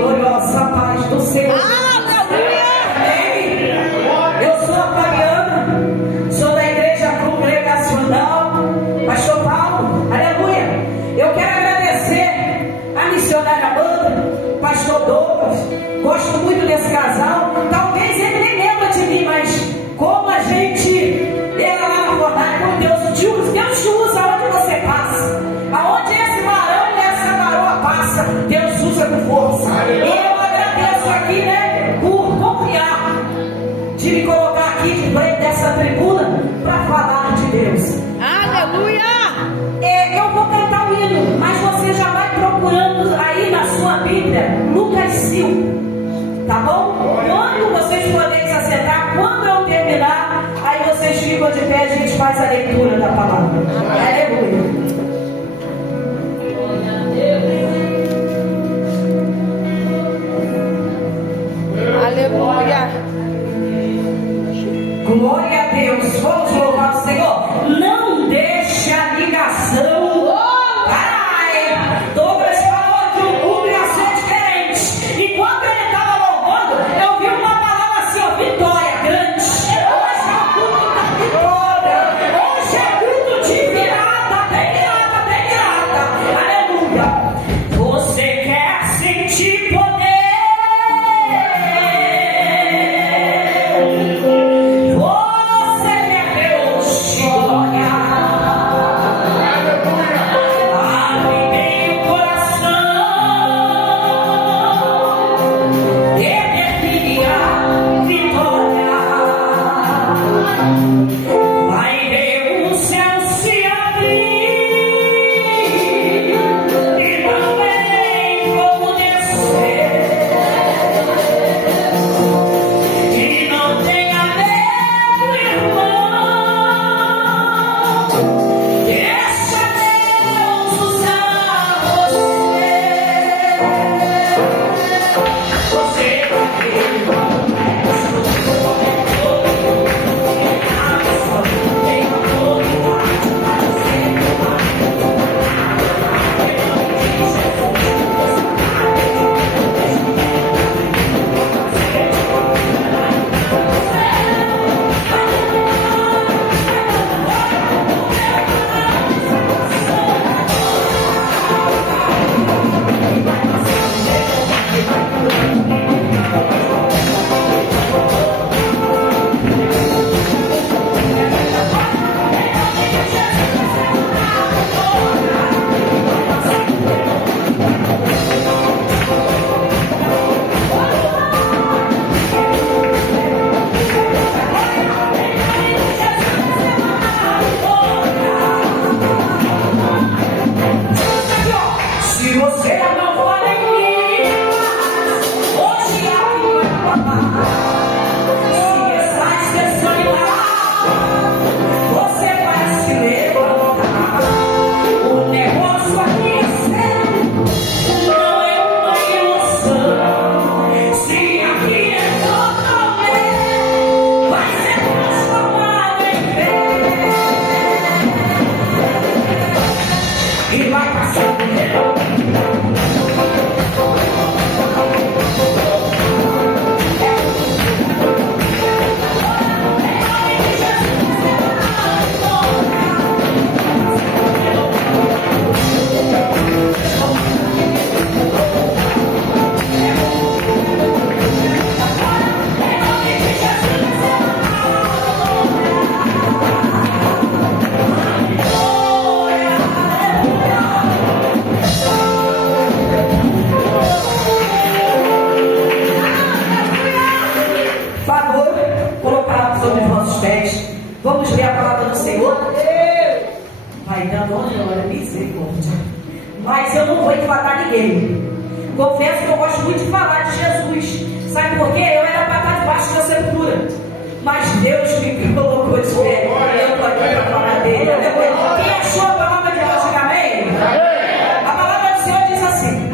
gloriosa paz do Senhor. Amém. Eu sou a Fabiana, sou da igreja congregacional Pastor Paulo, aleluia. Eu quero agradecer a missionária Banda, Pastor Douglas. Gosto muito desse casal. Talvez ele nem lembra de mim, mas como a gente era lá na Fornalha com Deus te usa onde você passa. Aonde esse varão e essa varoa passa, Deus usa com força. E eu agradeço aqui, né, por confiar de me colocar aqui de frente dessa tribuna para falar de Deus. Aleluia! Eu vou cantar o hino, mas você já vai procurando aí na sua Bíblia Lucas 5, tá bom? Quando vocês puderem se assentar, quando eu terminar, aí vocês ficam de pé, a gente faz a leitura da palavra. Aleluia. Aleluia. Glória a Deus. Vamos louvar o Senhor. Não deixe a ligação. Douglas falou que o culto ia ser diferente. Enquanto ele estava louvando, eu vi uma palavra assim, ó, vitória grande. Hoje é o culto da vitória. Hoje é culto de virada, bem virada, bem virada. Aleluia. Você quer sentir poder? Vamos ler a palavra do Senhor. Vai dando honra, misericórdia. Mas eu não vou enfatar ninguém. Confesso que eu gosto muito de falar de Jesus. Sabe por quê? Eu era para estar debaixo da sepultura, mas Deus me colocou de pé. Eu estou aqui para falar dele. Quem achou a palavra de Deus? Diga amém. A palavra do Senhor diz assim: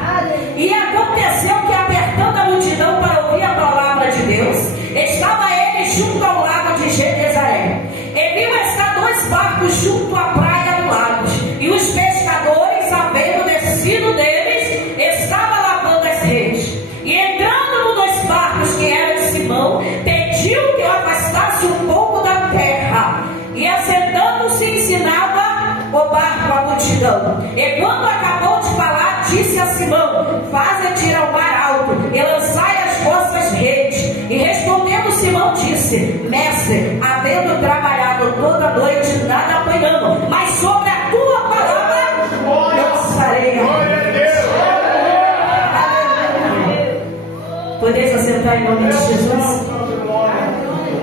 e aconteceu que, apertando a multidão para ouvir a palavra de Deus, estava ele junto ao lago de Genezaré. E viu estar 2 barcos junto à praia do lago, e os pescadores, havendo descido deles, estavam lavando as redes. toda noite, nada apanhando, mas sobre a tua palavra eu estarei. Podeis assentar em nome de Jesus.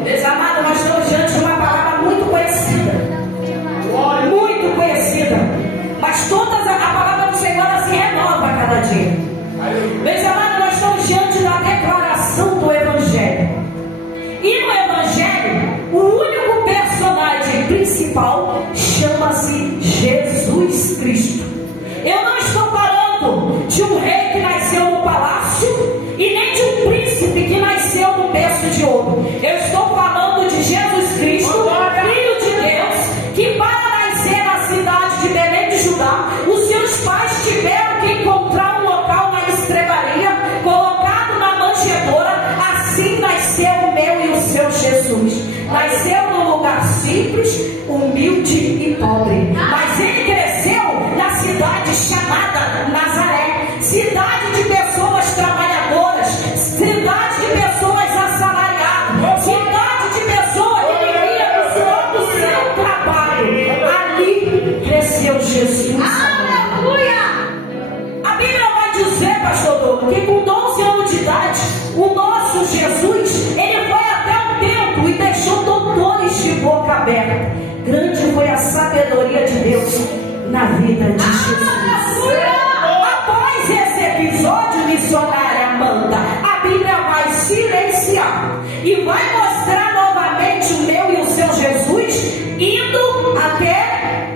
Meus amados, nós estamos diante de uma palavra muito conhecida. Muito conhecida. Mas toda a palavra do Senhor ela se renova a cada dia. Meus amados, nós estamos diante da declaração do Evangelho. E no Evangelho, o único personagem principal chama-se Jesus Cristo. Eu não estou falando de um rei que nasceu no palácio e nem de um príncipe que nasceu no berço de ouro. Eu estou falando de Jesus Cristo, Filho de Deus, que para nascer na cidade de Belém de Judá, os seus pais tiveram que encontrar um local na estrebaria, colocado na manjedoura. Assim nasceu o meu e o seu Jesus. Nasceu num lugar simples, humilde e pobre. Mas ele cresceu na cidade chamada Nazaré, cidade de pessoas trabalhadoras, cidade de pessoas assalariadas, cidade de pessoas que viviam no suor do seu trabalho. Ali cresceu Jesus. Aleluia! A Bíblia vai dizer, pastor Douglas, que com 12 anos de idade, o nosso Jesus, ele foi até o templo e deixou doutores de boca aberta. Grande foi a sabedoria de Deus na vida de Jesus. Após esse episódio missionário, Amanda, a Bíblia vai silenciar e vai mostrar novamente o meu e o seu Jesus indo até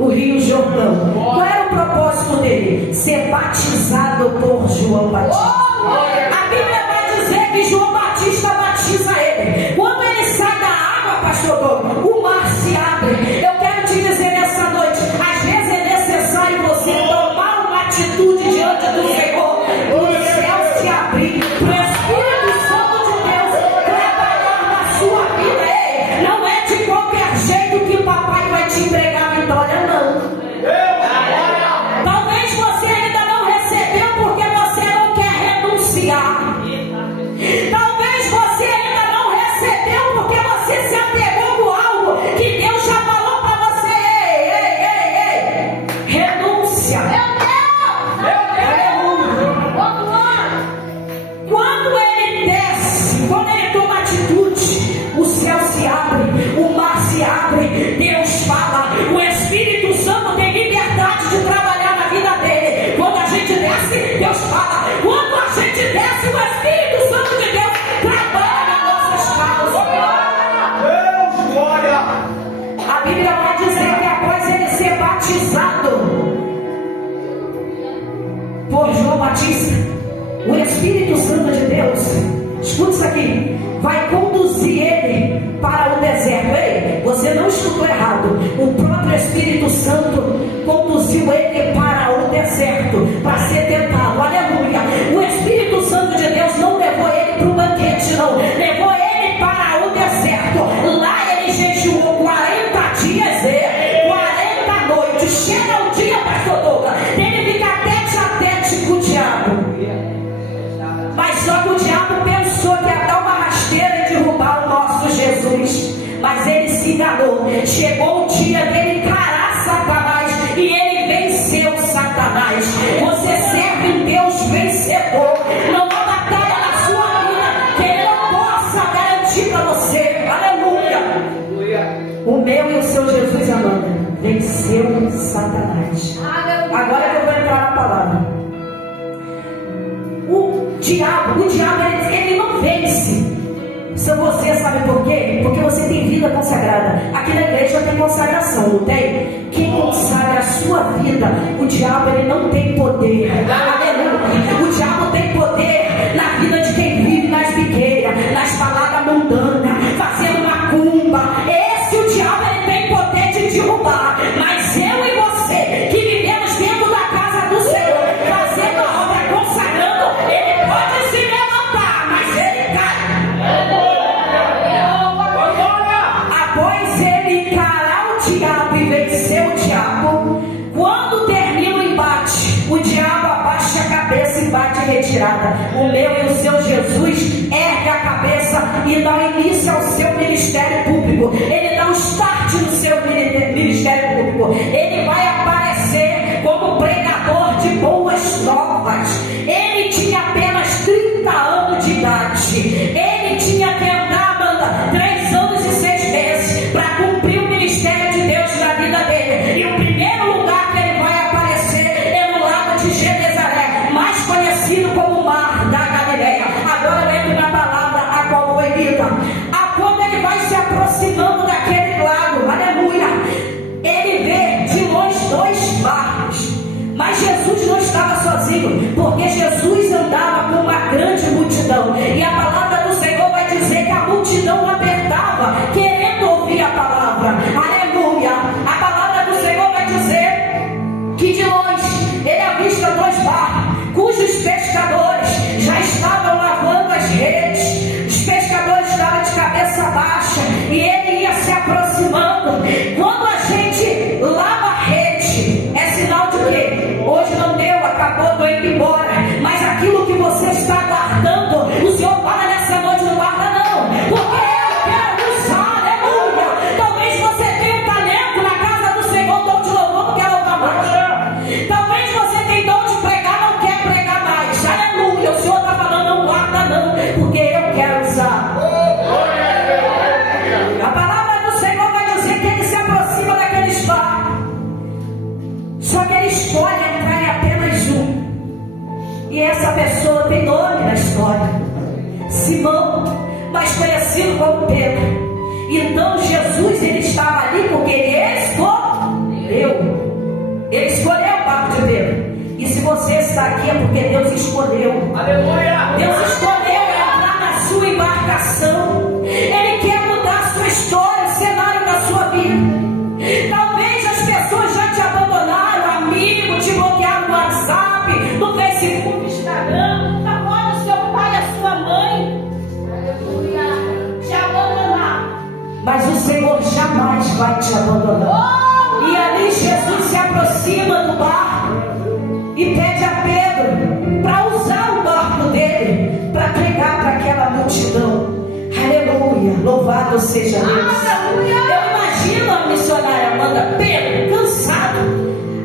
o Rio Jordão. Qual era o propósito dele? Ser batizado por João Batista. A Bíblia vai dizer que João Batista batiza ele. Quando ele sai da água, pastor Douglas, o mar se abre. Eu quero te dizer nessa noite, às vezes é necessário você tomar uma atitude diante do Senhor, o céu se abrir, para o Espírito Santo de Deus trabalhar na sua vida. Ei, não é de qualquer jeito que o papai vai te entregar a vitória, não. Talvez você ainda não recebeu porque você não quer renunciar. Talvez você ainda não recebeu porque você se apegou com algo que Deus já falou para você. Ei, renúncia. Quando ele desce, quando ele toma atitude, o céu se abre, o mar se abre, Deus fala, o Espírito Santo tem liberdade de trabalhar na vida dele. Quando a gente desce, Deus fala. Quando a gente desce, o Espírito Santo de Deus trabalha nas nossas causas. Deus, glória! A Bíblia vai dizer que após ele ser batizado por João Batista, o Espírito Santo de Deus, escuta isso aqui, vai conduzir ele para o deserto. Ei, você não escutou errado. O próprio Espírito Santo conduziu ele para o deserto para ser tentado. Aleluia! O Espírito Santo de Deus não levou ele para o banquete, não. Levou ele para o deserto. Lá ele jejuou 40 dias e 40 noites. Chega o dia, pastor Douglas, ele fica tete a tete com o diabo. Mas só que o diabo pensou que ia dar uma rasteira e derrubar o nosso Jesus. Mas ele se enganou. Chegou o dia dele encarar Satanás e ele venceu Satanás. Você serve um Deus vencedor. Não há batalha na sua vida que ele não possa garantir para você. Aleluia! O meu e o seu Jesus, Amanda, venceu Satanás. Agora que eu vou entrar na palavra. O diabo ele não vence. Se você sabe por quê? Porque você tem vida consagrada. Aqui na igreja tem consagração, não tem? Quem consagra a sua vida, o diabo ele não tem poder. Aleluia! O diabo tem poder na vida de quem vive nas biqueiras, nas baladas mundanas, fazendo macumba. Esse o diabo ele tem poder de derrubar. Mas eu e você, que vivemos dentro da casa do Senhor, fazendo a obra, consagrando, ele pode se levantar, mas ele cai. Após ele encarar o diabo e vencer o diabo, quando termina o embate, o diabo abaixa a cabeça e bate em retirada. O meu e o seu Jesus ergue a cabeça cabeça e dá início ao seu ministério público. Ele dá um start no seu ministério público. Ele vai aparecer como pregador de boas novas. Ele tinha apenas 30 anos de idade. Ele tinha que andar, Amanda, 3 anos e 6 meses para cumprir o ministério de Deus na vida dele. E o primeiro lugar que ele vai aparecer é no lago de Genezaré, mais conhecido como Mar da Galileia. Agora lembro na palavra a qual foi lida. Quando ele vai se aproximando daquele lago, aleluia, ele vê de longe 2 barcos. Mas Jesus não estava sozinho, porque Jesus andava com uma grande multidão. E a palavra do Senhor vai dizer que a multidão apertava, querendo ouvir a palavra. Aleluia. A palavra do Senhor vai dizer que de longe ele avista 2 barcos, cujos pescadores já estavam lavando as redes. Os pescadores estavam de cabeça baixa e ele ia se aproximando. Quando a gente lava a rede, é sinal de quê? Hoje não deu, acabou, tô indo embora. Mas aquilo que você está guardando, o Senhor fala nessa noite, não guarda não, porque eu quero usar, aleluia. Talvez você tenha um talento na casa do Senhor, dom de louvor, não quer louvar mais. Talvez você tenha dom de pregar, não quer pregar mais, aleluia. O Senhor está falando, não guarda não, porque eu quero usar. A palavra do Senhor vai dizer que ele se aproxima daqueles barcos. Só que ele escolhe entrar em apenas um. E essa pessoa tem nome na história: Simão, mais conhecido como Pedro. Então Jesus, ele estava ali porque ele escolheu. Ele escolheu o barco de Pedro. E se você está aqui é porque Deus escolheu. Aleluia. Deus escolheu entrar na sua embarcação. Ele quer mudar a sua história, o cenário da sua vida. Talvez as pessoas já te abandonaram, amigo, te bloquearam no WhatsApp, no Facebook, no Instagram. Agora o seu pai e a sua mãe te abandonaram. Mas o Senhor jamais vai te abandonar. E ali Jesus se aproxima do barco e pede a Pedro para usar o barco dele para pregar para aquela multidão. Aleluia, louvado seja Deus. Eu imagino a missionária Amanda, Pedro, cansado.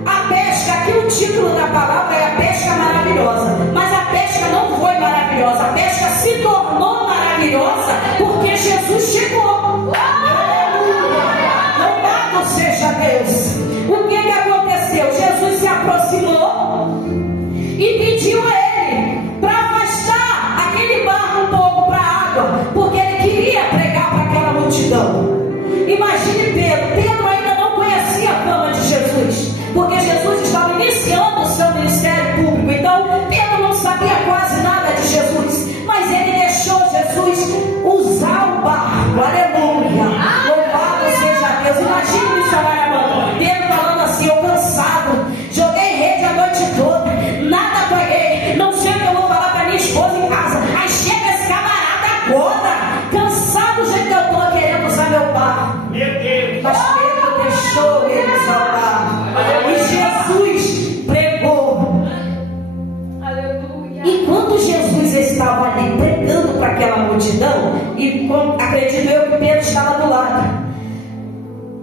A pesca, aqui o título da palavra é a pesca maravilhosa. Mas a pesca não foi maravilhosa, a pesca se tornou maravilhosa porque Jesus chegou. Louvado seja Deus. O que aconteceu? Jesus se aproximou e pediu a ele para afastar aquele barco um pouco para a água, porque ele queria pregar para aquela multidão. Imagine Pedro. Pedro ainda não conhecia a fama de Jesus, porque Jesus estava iniciando o seu ministério público. Então Pedro não sabia quase nada de Jesus, mas ele deixou Jesus usar o barco. Aleluia, louvado seja Deus. Imagine o missionário Amanda, Pedro falando assim: eu cansado, joguei rede a noite toda, nada peguei, não sei o que eu vou falar para minha esposa em casa. Aí chega esse camarada agora, cansado do jeito que eu estou, querendo usar meu barco. Mas Pedro deixou ele usar o barco e Jesus pregou. Enquanto Jesus estava ali pregando para aquela multidão, e acredito eu que Pedro estava do lado.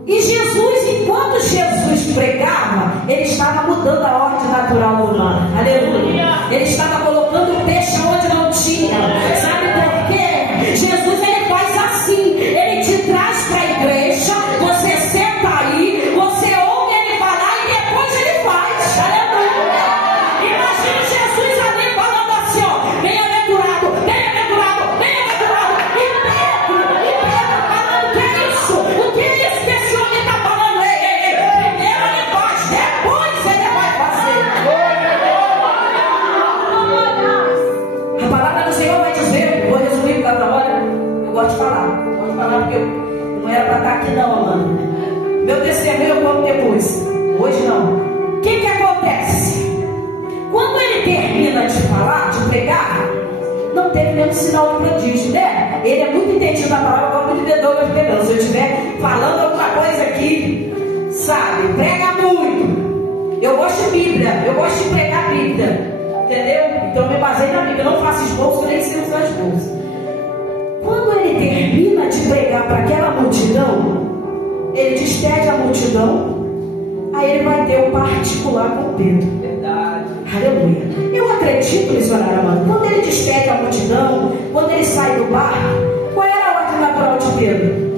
E Jesus, enquanto Jesus pregava, ele estava mudando a ordem natural do mar. Aleluia. Ele estava colocando peixe onde não tinha. Sabe por quê? Jesus, ele faz assim. Ele te traz para a igreja, você senta aí, você ouve ele falar e depois ele faz. Aleluia. Imagina Jesus ali falando assim, ó: bem-aventurado, bem-aventurado, bem-aventurado. E Pedro falando: que é isso? O que é isso que esse homem está falando? Primeiro ele faz, depois ele vai fazer. A palavra do Senhor vai dizer, vou resumir cada hora. Eu gosto de falar porque não era para estar aqui não, Amanda. Meu testemunho eu conto depois, hoje não. O que acontece? Quando ele termina de falar, de pregar, não teve nenhum sinal de prodígio, né? Ele é muito entendido na palavra, igual muito entendedor que eu pegando. Se eu estiver falando alguma coisa aqui, sabe, prega muito. Eu gosto de Bíblia, eu gosto de pregar a Bíblia, entendeu? Então eu me baseio na Bíblia, eu não faço esboço, nem sei usar esboço. Quando ele termina de pregar para aquela multidão, ele despede a multidão, aí ele vai ter um particular com Pedro. Verdade. Aleluia. Eu acredito nesse horário, amado. Quando ele despede a multidão, quando ele sai do barco, qual era a ordem natural de Pedro?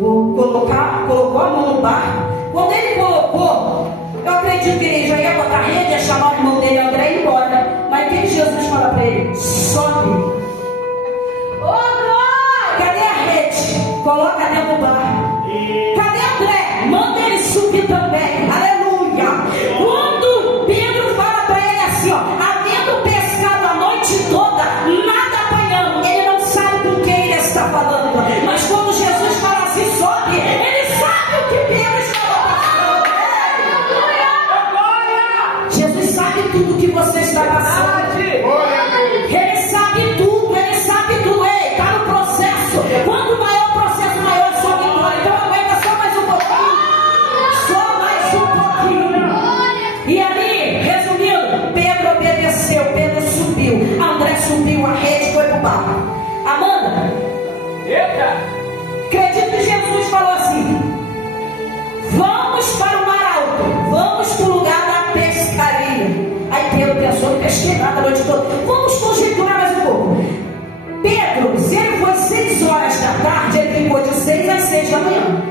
Colocou a mão no barco. Quando ele colocou, eu acredito que ele já ia botar a rede, ia chamar o irmão dele, André, e ir embora. Mas o que Jesus fala para ele? Sobe. Cadê a rede? Coloca dentro do barco. Cadê André? Manda ele subir também. Aleluia. Quando Pedro fala para ele assim, ó, havendo pescado a noite toda, nada apanhando, ele não sabe com quem ele está falando. Mas quando Jesus fala assim, sobe, ele sabe o que Pedro está passando. Jesus sabe tudo que você está passando. Ele sabe tudo, ele sabe tudo. Ei, está no processo. Quanto maior o processo, maior a sua vitória. Então aguenta só mais um pouquinho. Só mais um pouquinho. E ali, resumindo, Pedro obedeceu, Pedro subiu, André subiu, a rede foi para o barco. Amanda, acredito que Jesus falou assim: vamos para o mar alto, vamos para o lugar da pescaria. Aí Pedro pensou, não pesquei nada a noite toda. Vamos conjecturar mais um pouco. Pedro, se ele foi 6 horas da tarde, ele ficou de 6 às 6 da manhã.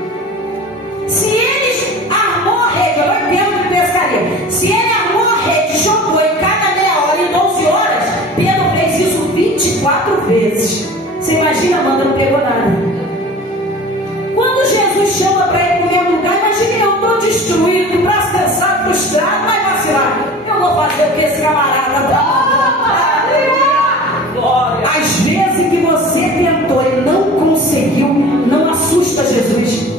Se ele armou a rede, eu não entendo de pescaria. Se ele armou a rede, jogou em cada meia hora, em 12 horas, Pedro fez isso 24 vezes. Você imagina, Amanda, não pegou nada. Quando Jesus chama para ele no mesmo lugar, imagina, eu estou destruído, braço cansado, frustrado, mas vacilar. Eu vou fazer o que esse camarada está. Às vezes que você tentou e não conseguiu, não assusta Jesus.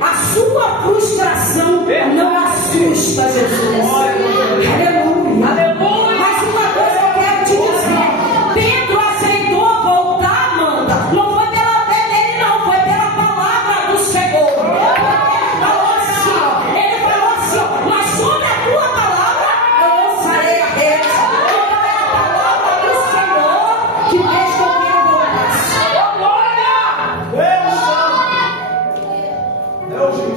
A sua frustração não assusta Jesus. Aleluia. Mas uma coisa eu quero te dizer: Pedro aceitou voltar, Amanda. Não foi pela fé dele, não, foi pela palavra do Senhor. Ele falou assim, ó, mas sobre a tua palavra eu lançarei a rede. Então é a palavra do Senhor que fez com que eu voltasse.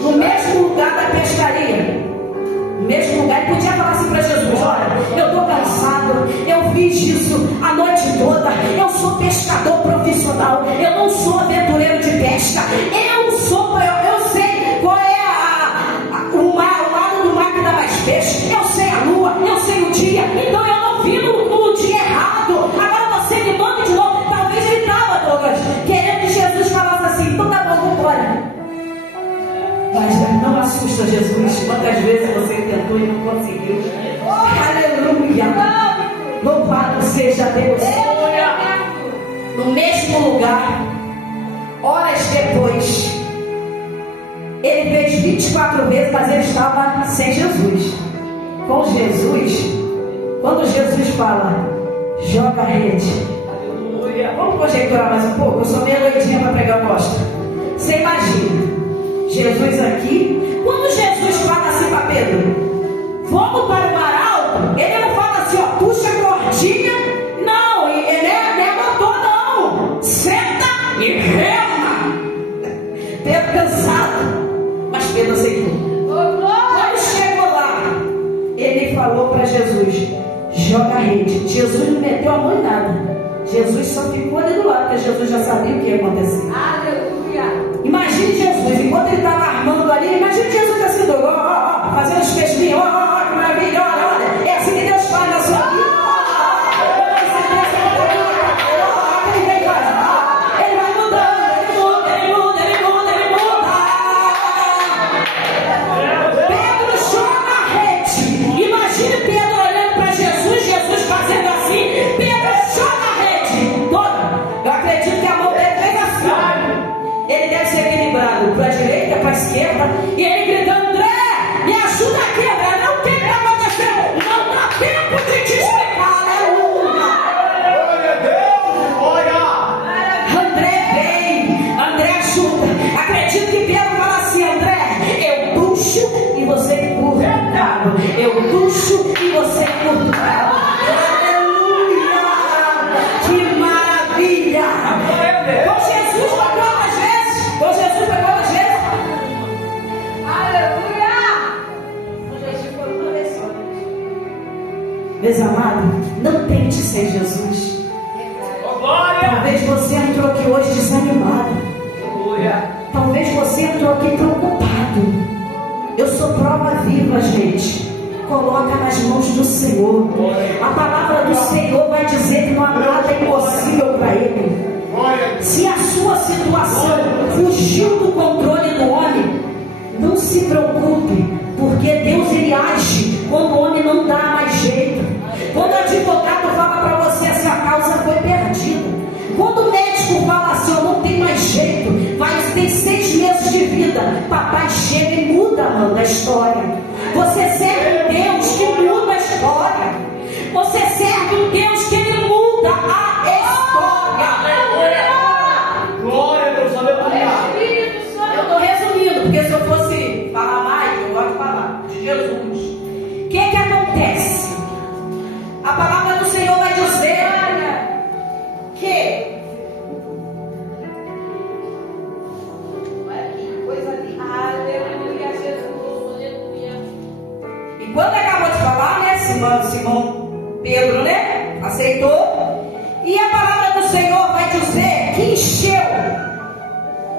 No mesmo lugar da pescaria, no mesmo lugar, ele podia falar assim para Jesus: olha, eu estou cansado, eu fiz isso a noite toda, eu sou pescador profissional, eu não sou aventureiro de pesca, eu sei qual é o lado do mar que dá mais peixe, eu sei a lua, eu sei o dia, então eu não vi no dia errado, agora você me manda de novo. Talvez ele estava, Douglas, querendo que Jesus falasse assim: então tá bom, vamos embora. Mas não assusta Jesus. Quantas vezes você tentou e não conseguiu? Aleluia! Louvado seja Deus. No mesmo lugar, horas depois, ele fez 24 vezes, mas ele estava sem Jesus. Com Jesus, quando Jesus fala, joga a rede. Vamos conjecturar mais um pouco? Eu sou meio doidinha para pregar o posto. Você imagina Jesus aqui, quando Jesus fala assim para Pedro, vamos para o mar alto, ele não fala assim, ó, puxa a cordinha, não, ele não é motor, não, senta e rema. Pedro cansado, mas Pedro aceitou. Quando chegou lá, ele falou para Jesus, joga a rede. Jesus não meteu a mão em nada, Jesus só ficou ali do lado, porque Jesus já sabia o que ia acontecer. Aleluia! Imagine Jesus, enquanto ele estava armando ali, imagine Jesus assim, fazendo os peixinhos, que maravilha, olha, é assim que Deus faz na sua vida. Ele vai mudando, ele muda. Pedro joga a rede. Imagine Pedro olhando para Jesus, Jesus fazendo assim, Pedro joga a rede toda. Eu acredito que a mão dele fez assim, ele deve ser equilibrado para a direita, para a esquerda. Eu sou prova viva, gente. Coloca nas mãos do Senhor. A palavra do Senhor vai dizer que não há nada impossível para Ele. Se a sua situação fugiu do controle do homem, não se preocupe, porque Deus ele age quando o homem não dá mais jeito. Quando o advogado fala para você essa causa foi perdida, quando o médico fala assim, eu não tenho mais jeito, mas tem 6 meses de vida, papai chega e muda, mano, a história. Você serve um Deus que muda a história. Você serve um Deus que ele muda a história. Glória a Deus, aleluia. Eu estou resumindo, porque se eu fosse falar mais, eu gosto de falar de Jesus. O que acontece? A palavra do Senhor vai dizer que e quando acabou de falar, né, Simão Pedro, né, aceitou, e a palavra do Senhor vai dizer que encheu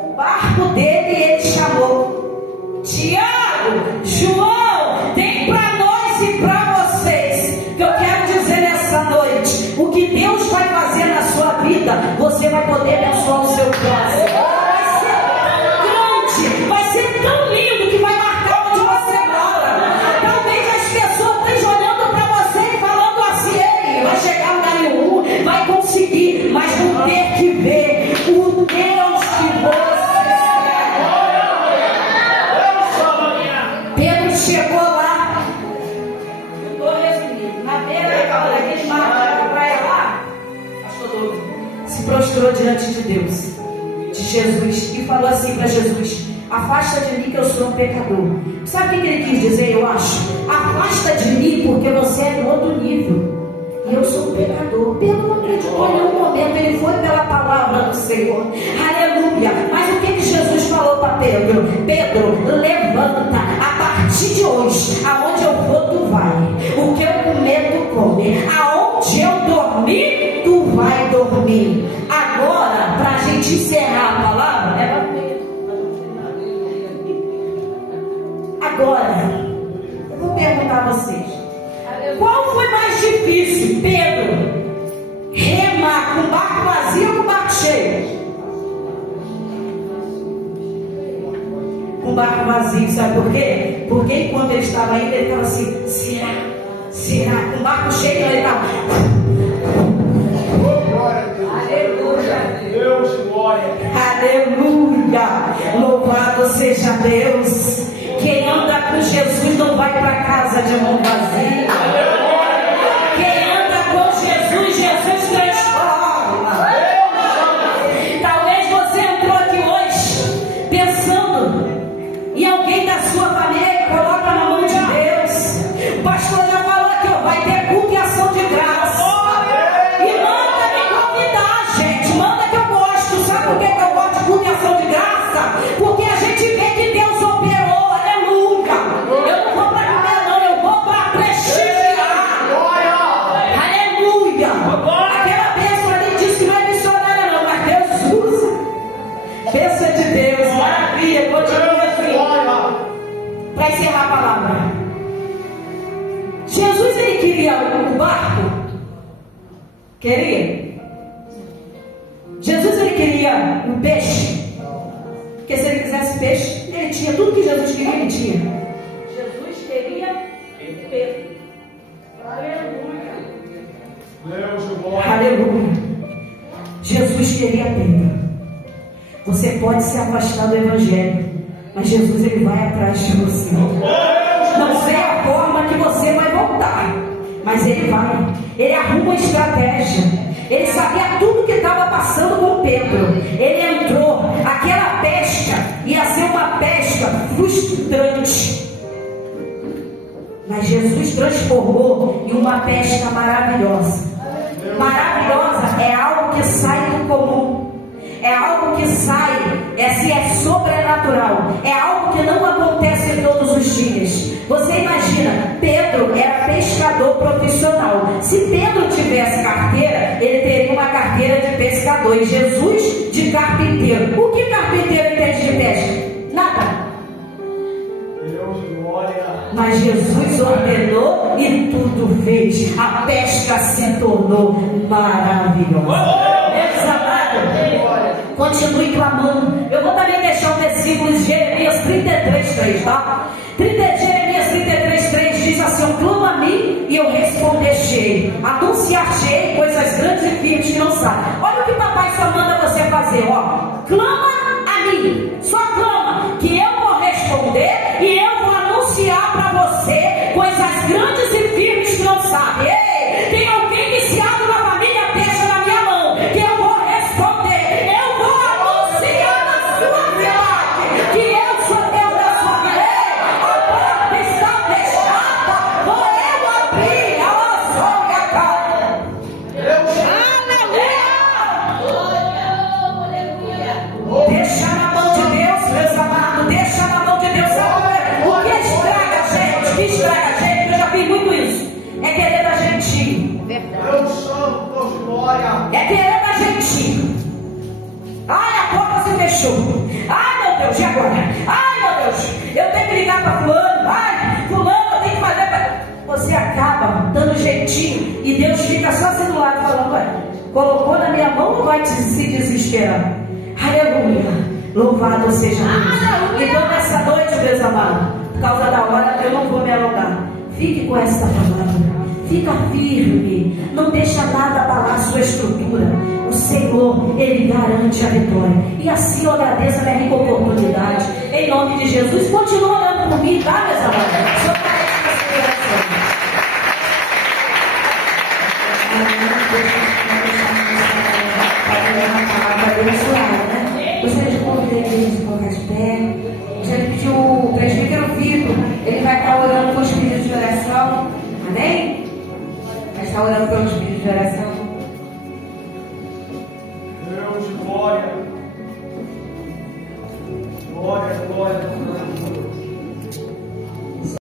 o barco dele e ele chamou Tiago, João, tem para nós e para vocês, que eu quero dizer nessa noite, o que Deus vai fazer na sua vida, você vai poder abençoar o seu próximo. Vai ser tão grande, vai ser tão lindo que vai marcar onde você mora. Talvez as pessoas estejam olhando para você e falando assim, ele vai chegar a lugar nenhum, vai conseguir, mas vão ter que ver o Deus que você serve. Pedro chegou lá, eu estou resumindo, na beira daquele mar da praia lá, se prostrou diante de Deus, de Jesus, e falou assim para Jesus, afasta de mim que eu sou um pecador. Sabe o que ele quis dizer, eu acho? Afasta de mim porque você é do outro nível e eu sou um pecador. Pedro não acreditou em nenhum momento, ele foi pela palavra do Senhor, aleluia. Mas o que Jesus falou para Pedro? Pedro, levanta, a partir de hoje, aonde eu for tu vai, o que eu comer tu come, aonde eu dormir tu vai dormir. Agora, para a gente encerrar a palavra, agora, eu vou perguntar a vocês, qual foi mais difícil, Pedro, remar com barco vazio ou com barco cheio? Com barco vazio, sabe por quê? Porque enquanto ele estava indo, ele estava assim, será? Com barco cheio, ele estava... Aleluia. Deus, glória. Aleluia. Louvado seja Deus. Quem anda com Jesus não vai para casa de mão vazia. Quem anda com Jesus, Jesus transforma. Talvez você entrou aqui hoje pensando em alguém da sua família, coloca na mão de Deus. O pastor já falou aqui, ó, vai ter culto e ação de graça. E manda me convidar, gente. Manda que eu gosto. Sabe por que eu gosto de culto e ação de graça? Porque a gente vê que Deus operou. Aleluia. Eu não vou para comer, não. Eu vou para prestigiar. Aleluia. Aquela bênção ali disse que não é missionária, não. Mas Deus usa. Bênção de Deus. Maravilha. Continua assim. Para encerrar a palavra. Jesus, ele queria o barco? Queria? Jesus, ele queria um peixe? Porque se ele quisesse peixe, ele tinha tudo que Jesus queria, ele tinha. Jesus queria Pedro. Aleluia. Deus, glória. Aleluia. Jesus queria Pedro. Você pode se afastar do Evangelho, mas Jesus, ele vai atrás de você. Não sei a forma que você vai voltar, mas ele vai. Ele arruma uma estratégia. Ele sabia tudo que estava passando com Pedro. Ele entrou. Aquela pesca ia ser uma pesca frustrante, mas Jesus transformou em uma pesca maravilhosa. Maravilhosa é algo que sai do comum. É algo que sai, é sobrenatural. É algo que não acontece todos os dias. Você imagina, Pedro era pescador profissional. Se Pedro tivesse carteira, ele teria uma carteira de pescador. E Jesus de carpinteiro. O que carpinteiro entende de pesca? Nada. Mas Jesus ordenou e tudo fez. A pesca se tornou maravilhosa. Meus amados, continue clamando. Eu vou também deixar um versículo de Jeremias 33:3, tá? Jeremias 33:3 diz assim: clama a mim e eu responder-te, anunciar-te coisas grandes e firmes que não sabem. Olha o que papai só manda você fazer, ó. Clama a mim, só clama, que eu vou responder e eu vou anunciar para você coisas grandes e firmes que não sabe. Ei, tem alguém viciado na família? Deixa na minha mão, que eu vou responder. Eu vou anunciar na sua cidade que eu sou Deus da sua vida. Ei, a porta está fechada, vou eu abrir. Ela só me acalma. Deixa na mão de Deus, meus amados. Deixa na mão de Deus. O que estraga a gente? O que estraga a gente? Eu já vi muito isso. É querer da gente. Eu chamo por glória. É querer da gente. Ai, a porta se fechou. Ai, meu Deus, e agora? Ai, meu Deus, eu tenho que ligar para fulano. Ai, fulano, eu tenho que fazer. Você acaba dando jeitinho e Deus fica só assim do lado falando: ué, colocou na minha mão, não vai se desesperar. Aleluia. Louvado seja Deus. Então nessa noite, meus amados, por causa da hora, eu não vou me alongar. Fique com essa palavra. Fica firme. Não deixa nada abalar a sua estrutura. O Senhor, Ele garante a vitória. E assim eu agradeço a minha rica oportunidade. Em nome de Jesus, continua orando por mim, tá, meus amados? Sou carente da sua oração. Gostaria de convidar a igreja a se colocar de pé. Gostaria de pedir o presbítero Vitor. Ele vai estar orando com o espírito de oração. Amém? Vai estar orando pelo espírito de oração.